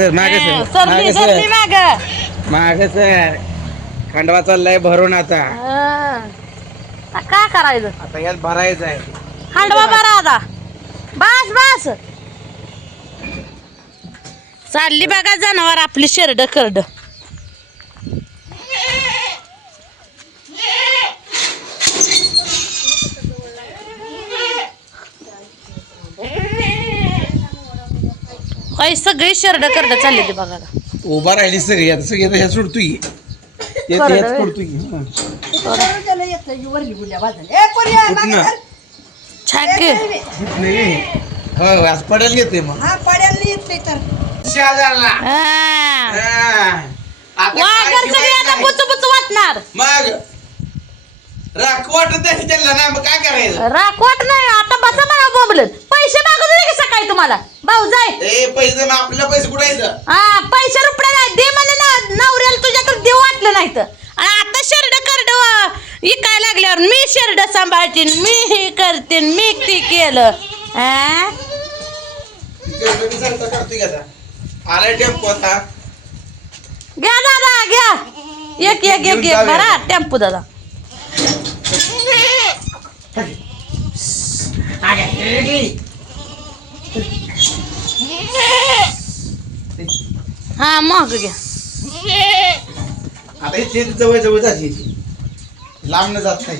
Sir मागे हा, sir. सरली मागे सरली सर माग. मागे सर. खंडवा चाललाय भरून आता. काय करायचं? आता यात भरायचं आहे. हांडवा बरा आता. बस बस. चालली बघा जनावर आपली शेरड करड. होय सगळी शेरड करड चालली ती बघा. उभा राहिली सगळी आता सगळी आता ह्या सोडतोय ते खरं ह्यात व्हय. सोडतोय हं. कुठनं? छान की. नाही होय होय, आज पडायला घेते मग शेजारला हा. हा. आता काय वाघर सगळी शिवाय आता नाही. बुचू बुचू वाटणार मग राख वाटत आहे त्यांना ना मग काय करायचं राखवट नाही आता बसा मला बोंबलत पैसे मागत होते की सकाळी तुम्हाला भाऊ जाय. ए पैसे मग आपल्याला पैसे कुठायचं हा पैसे रुपये नाही दे मला ना नवऱ्याला तुझ्याकडे देऊ वाटलं नाही तर. आणि आता शेरड करड इकाय लागल्यावर मी शेरड सांभाळतीन मी हे करते मी ते केलं. हा? करतोय का आता? आलाय टेम्पो आता. घ्या दादा घ्या. एक एक एक एक. भरा टेम्पो दादा. हा मग घ्या आता इथे जवळ जवळ जाते. लांब न जात नाही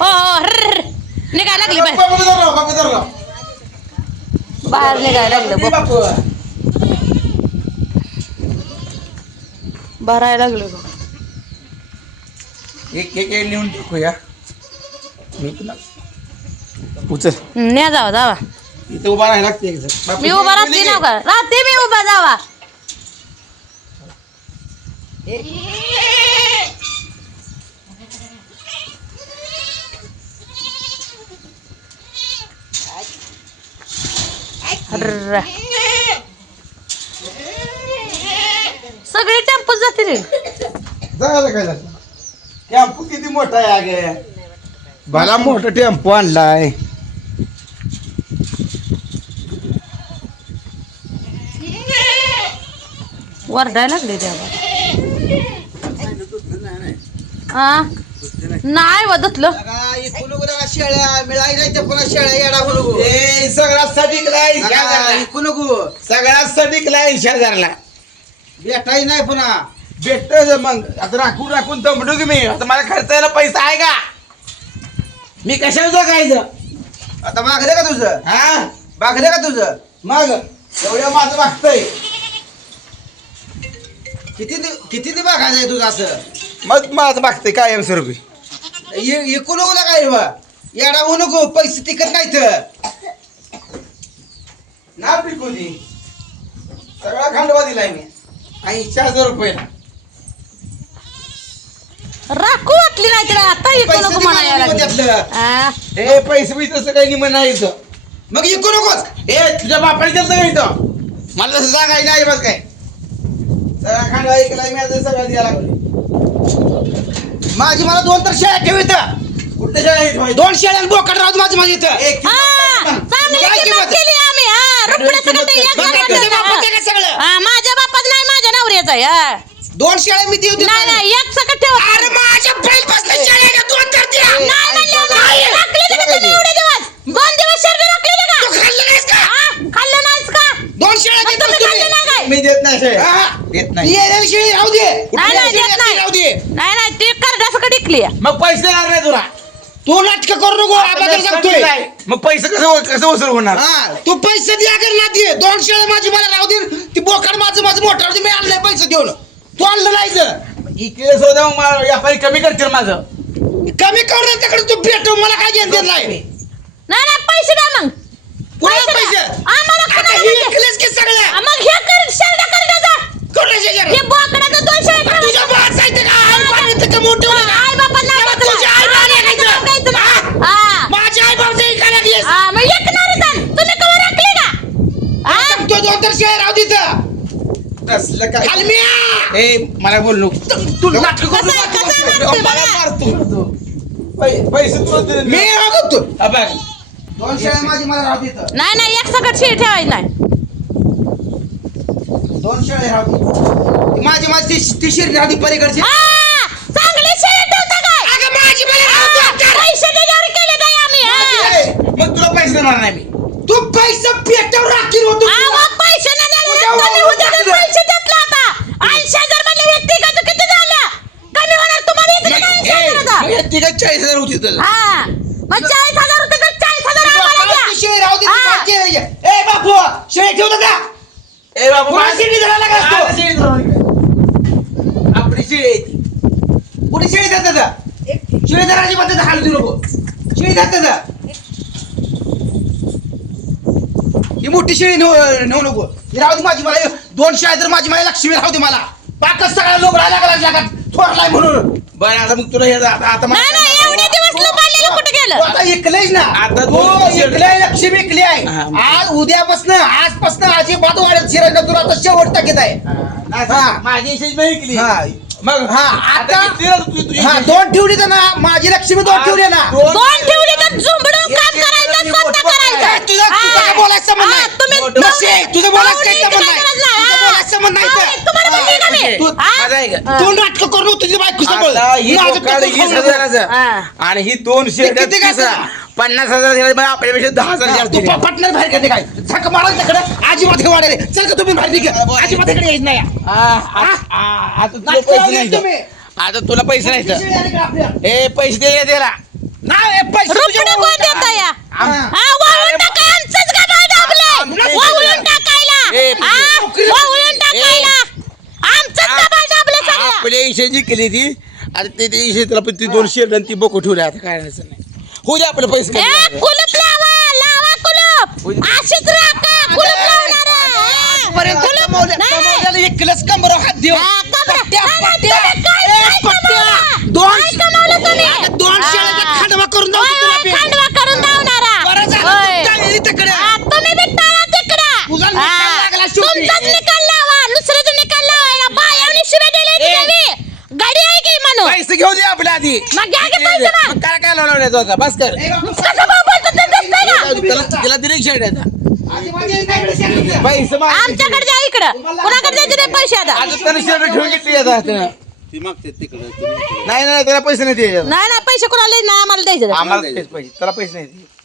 हो हो हर्र. निघायला लागली बाहेर बापू धरला, बापू धरला. बाहेर निघायला लागलं बघ. बापू. भरायला लागलं बघ. एक एक लिहून टाकूया मी तुला उचल न्या जावा जावा इथे उभा राहायला लागते मी उभा राहते ना की? राहते मी उभा जावा. सगळे टेम्पो जातील झालं काय झालं टेम्पो किती मोठा आहे आगे? भला मोठा टेम्पो आणलाय. वरडायला लागले तेव्हा हा नाही वदतलं शेळ्या? मिळाई नाही ते पुन्हा शेजारला. नाही भेटत मग. आता राखून राखून दमडू की मी? आता मला खर्चायला पैसा आहे का? मी कशाला जगायचं? आता मागले का तुझं? हा? मागले का तुझं? मग? एवढ्या माझं वागतंय किती दि- किती ते बघायचंय तुझं असं? मग माझं मागतंय कायम स्वरूपी. ए- ऐकू नको ना काय बा येडा होऊ नको पैसे टिकत नाही तर ना पिकू दी सगळा खांडवा दिलाय मी. ऐंशी हजार रुपयाला राखू वाटली नाही तिला आता इकडं पैसे नको म्हणायला लागली. त्यातलं. हा? हे पैसे बी तसं काही निमन नाही इथं. मग ऐकू नकोस ए तुझ्या बापाने दिलं का इथं? मला तसं सांगायचं नाही बस काय. खांडवा ऐकलाय मी आता सगळं द्यायला लागले माझी मला दोन तर शेळ्या ठेव इथं कुठल्या शाळा आहेत माहिती? दोन शेळ्या बोकड राहू माझी माझी इथं एक हा, चांगली काय किंमत किंमत? केली आम्ही हा रुपयाचं किंमत कधी एक बघा, जणाचं तुझ्या नाही. बापाचं का सगळं हा, माझ्या बापाच नाही माझ्या नवऱ्याचा आहे हा. दोन शेळ्या मी देऊ देत नाही नाही एक सकट ठेव अरे माझ्या शेळ्या का दोन तर द्या नाही म्हणलं ना, नाही. राखलेली का तुम्ही एवढे दिवस दोन दिवस शर्ट राखलेली का तू खाल्लं नाहीस का हा? खाल्लं नाहीस का दोन शेळ्या मग देतो तुम्ही तुम्ही खाल्लं नाही काय मी देत नाही. हा? देत नाही. शेळी राहू दे. नाही नाही शेळी देत नाही. राहू दे. नाही नाही ते करडा सकट इकली. मग पैसे देणार नाही तुला. तू नाटक करू नको सांगतोय. नाही. मग पैसे कसं कसं वसूल होणार? हा तू पैसे द्या कर ना दे दोन शेळ्या माझी मला राहू दे. ती बोकड माझं माझं मोठं राहू दे. मी आणलंय पैसे देऊन. तू आणलं नाही तर. इकडे सोदा मग मला व्यापारी कमी करतील माझं. कमी कर ना तिकडे तू भेटव मला काय घेऊन देत नाही. नाही नाही पैसे द्या मग. कुणाला द्या. पैसे? आम्हाला आता कुणाला ही द्या. की सगळ्या? हा, मग हे कर शेरडा कोणाच्या? हे बोकडाचं दोन तुझ्या बाळाचं आहे ते का? का मोठं होतं का? नाही तेव्हा नाही ना. हा? हा. माझ्या आई बाप काय लागलीस हा, मग एकणारच आहे. तुम्ही कवर राखली का हा? तो दोन तर शेळ्या राहू तिथं कसलं काय खालमिया ए मला बोल नको तू नाटक करू कसं- नको. कसं मारतोय मला मला? मारतो पै- पैसे तुला दिले मी बघतो हा बघ. दोन शेळ्या माझी मला राहू तिथं नाही नाही एक सकट शेळ ठेवायची नाही दोन शेळे राहू. माझी माझी ती- ती शिर्डी राहू दे पलीकडची चांगली शेळी ठेवता काय अगं माझी मला राहू दे, अक्का. पैसे त्याच्यावर केले काय आम्ही हा? ए, मग तुला पैसे देणार नाही मी तू पैसे पेटावर राखील होतो अहो, पैसे नाही दिले, उद्या तुम्ही उद्या उद्या उद्या. पैसे देतले आता. ऐंशी हजार म्हणले व्यक्ती का तू किती? कमी होणार तुम्हाला ऐंशी हजार चाळीस हजार होती हा. मग चाळीस हजार तर चाळीस हजार आम्हाला द्या. ती शेळी राहू दे ती हा. बाकी आहे. ए बापू शेळी ठेवतो का ए बाबा कोणा शिर्डी धरायला लागलास तू? आता शिर्डी धरायला लागलास. आपली शिळी आहे ती. कुठे शेळी देतात का? शेळी धराची पद्धत हाल देऊ नको शेळी देतात का? ही मोठी शेळी नेऊ नेऊ नको ही राहू दे माझी मला दोन शेळ्या तर माझी मला लक्ष्मी राहू दे मला पाकच सगळा लोक राहायला लागला जगात थोरलाय म्हणून बरं आता मग तुला हे आता आता मला- नाही नाही लुबाडलेलं कुठे तू गेलं आता इकलंयच ना. आता तू इकलंय लक्ष्मी इकली आहे. आज उद्यापासून आजपासून अजिबात वाढत शिरायला तुला आता शेवट टाकीत आहे. हा. माझी नाही हा. मग हा, आता किती हा? दोन ठेवली तर ना माझी लक्ष्मी दोन ठेवली ना. दोन- ठेवली. तर झुंबडून काम करायचं स्वतः तुझं- काय बोलायचं तुझं बोलायचं काही संबंध नाही. तुझं. बोलायचं संबंध नाही? तू-. तू नाटक करू तुझी बायको सांभाळ. आता ही बोकाड वीस. हजाराचं हा. आणि ही दोन शेअर किती काय. पन्नास हजार दिले, आपल्यापेक्षा दहा हजार जास्त तू दिले. पटणार बाहेर का ते काय झक मारा तिकडे अजिबात हे वाढेल चल का तुम्ही बाहेर निघा अजिबात इकडे यायचं नाही आ, आ, आ, आता तुला नाटकं पैसे लावली नाही तुम्ही. आता तुला पैसे नाही? ए पैसे दे त्याला नाही हे पैसे तुझे रुपडं कोण देतं या? हा. हा, वाळून टाका, आमचंच गबाळ दाबलंय. आमचंच वाळून गबाळ. टाकायला. ए, हा, वाळून टाकायला. आमचंच गबाळ दाबलं सगळं. आपल्या इशेची केली ती आता ते ते इशे तुला पण ती दोन शेअर आणि ती बोको ठेवली आता काय नाही नाही होऊ दे आपले पैसे ए, कमी कुलूप लावा, लावा कुलूप. अशीच राखा, कुलूप लावणार आहे. पर्यंत कुलूप- कमावल्या- नाही, नाही. कमावल्याला एकलंच कंबरवर हात देऊ हा, कमरा. पट्ट्या, नाही, नाही, पट्ट्या. तुम्ही काय- ए, काय पट्ट्या. कमावलं? दोन काय कमावलं तुम्ही? अगं, दोन हा. शेळ्याचा खांडवा करून जाऊ होय, तुला होय, बी. खांडवा करून धावणारा. बरं झालं होय. तू टाळली तिकडे. हा, तुम्ही बी टाळा तिकडं. तुझा निकाल हा, लागला शेवटी. तुमचाच निकाल लावा दुसऱ्याचा निकाल लावायला बायावनी शिव्या दिल्या ए. तिच्यावी. गाडी आहे की म्हणून पैसे घेऊ दे आपल्या आधी मग घ्या की पैसे. मग काय काय लावण्याचा होता बस कर ए, बाबा, कसं भाऊ बोलतो ते दिसतंय का? त्याला तिला दिले आता नाही इकडे शेळीला. पैसे माग आमच्याकडे द्या इकडं कुणाकडे द्यायचे नाही पैसे आता आता त्याने शेअर ठेवून घेतली आता त्यानं. ती मागते तिकडे तुम्ही इकडे. नाही नाही त्याला पैसे नाही द्यायचे नाही नाही पैसे कोणाला नाही आम्हाला द्यायचे आम्हाला तेच पैसे त्याला पैसे नाही द्यायचे.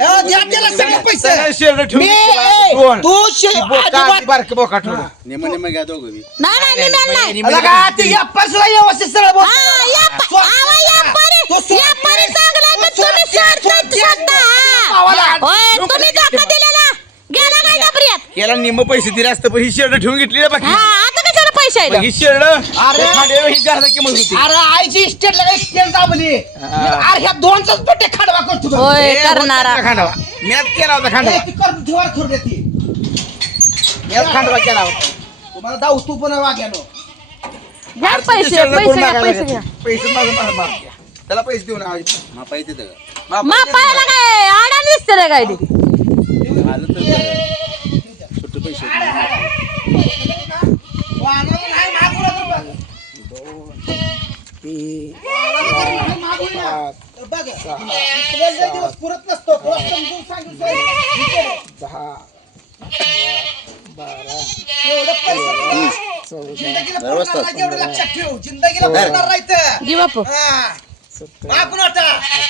ए, द्या त्याला सगळे पैसे. सगळे शेअर ठेवून मी- घेतली बा, ए, दोन. तू शे- ती बोका, अजिबात- ती बारकी बोका ठेवून. नेम नेम घ्या दोघं बी. नाही नाही निम्याला नाही. निम्याला अला का, ते या पैशाला व्यवस्थित सरळ बोल. हा, या प- स्वतः- आवा, या परी- तो स्वतः- या परी चांगला आहे, पण तुम्ही स्वतः- स्वार्थी स्वतः- स्वतः, हा. भावाला. होय, तुम्ही धोका दिलेला. गेला काय नबऱ्यात याला निम्म पैसे दिले असतं पण ही शेअर ठेवून घेतली ना बाकी. हा आता कशाला पैसे पण आहे ही अरे. ही घराला किंमत होती. अरे आईची इस्टेट दाबली अरे ह्या दोनचाच खाडवा करतो का? होय ए, करणारा होता खांडवा मी आज केला होता ए, खांडवा ती कर ठेवार खांडवा केला होता तुम्हाला जाऊ तू पण वाग्यानो घ्या पैसे शेअरला पैसे घ्या पैसे घ्या. पैसे माझं माझं माफ घ्या. त्याला पैसे देऊन आवाज. मापा येते का माफ मा. पायाला काय आडान दिसते रे काय ते आलं तर बरं. सुट्टे पैसे आहेत ना. वाहनाला नाही मागू नका बघ. वाहनाला नाही मागू ना. तर बघ, दिवस पुरत नसतो तुला समजून सांगितलं एवढं लक्षात ठेव जिंदगीला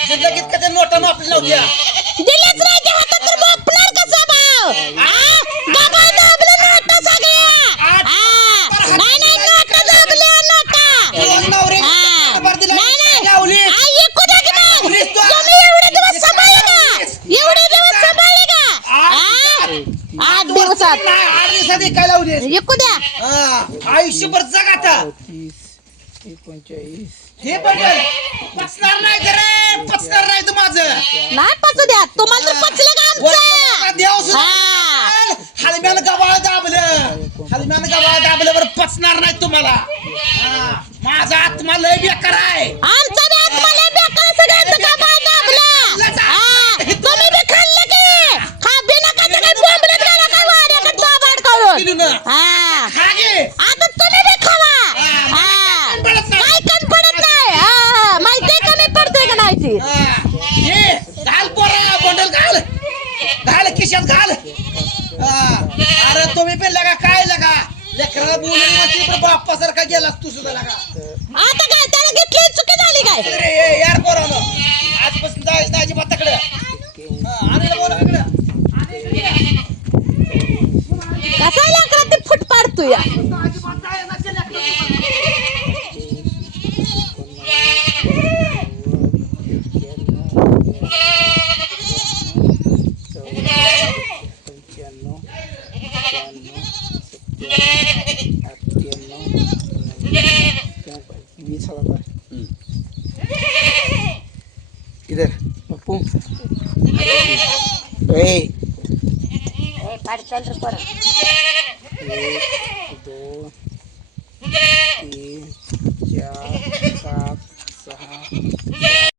जिंदगीत कधी नोटा मापली नव्हत्या दिलेच नाही तेव्हा तर कसा भाव हा? गबाळ दाबलं नोटा सगळ्या हा. नाही नाही नोटा दाबल्या नोटा दोन नवरे हा. कारभार दिला, नाही नाही लावली. आई, ऐकू द्या की मग. लावलीस तू. तुम्ही एवढे दिवस सांभाळले का एवढे दिवस सांभाळले का आठ हा? आठ दिवसात नाही, आठ दिवसात काय लावली ऐकू द्या हा, आयुष्यभर जग आता. हे बघल पचणार नाही का रे पचणार नाही तू माझं. नाही पचू द्या. तुम्हाला तर पचलं का आमचं? देव हा. हलम्यानं गबाळ दाबलं. हलम्यानं गबाळ दाबलं बरं पचणार नाही तुम्हाला. हा, माझा आत्मा लय बेकार आहे. आमचा बाप्पा sala mm. pum. Ei. Ei, eh, para de entrar fora. Eh.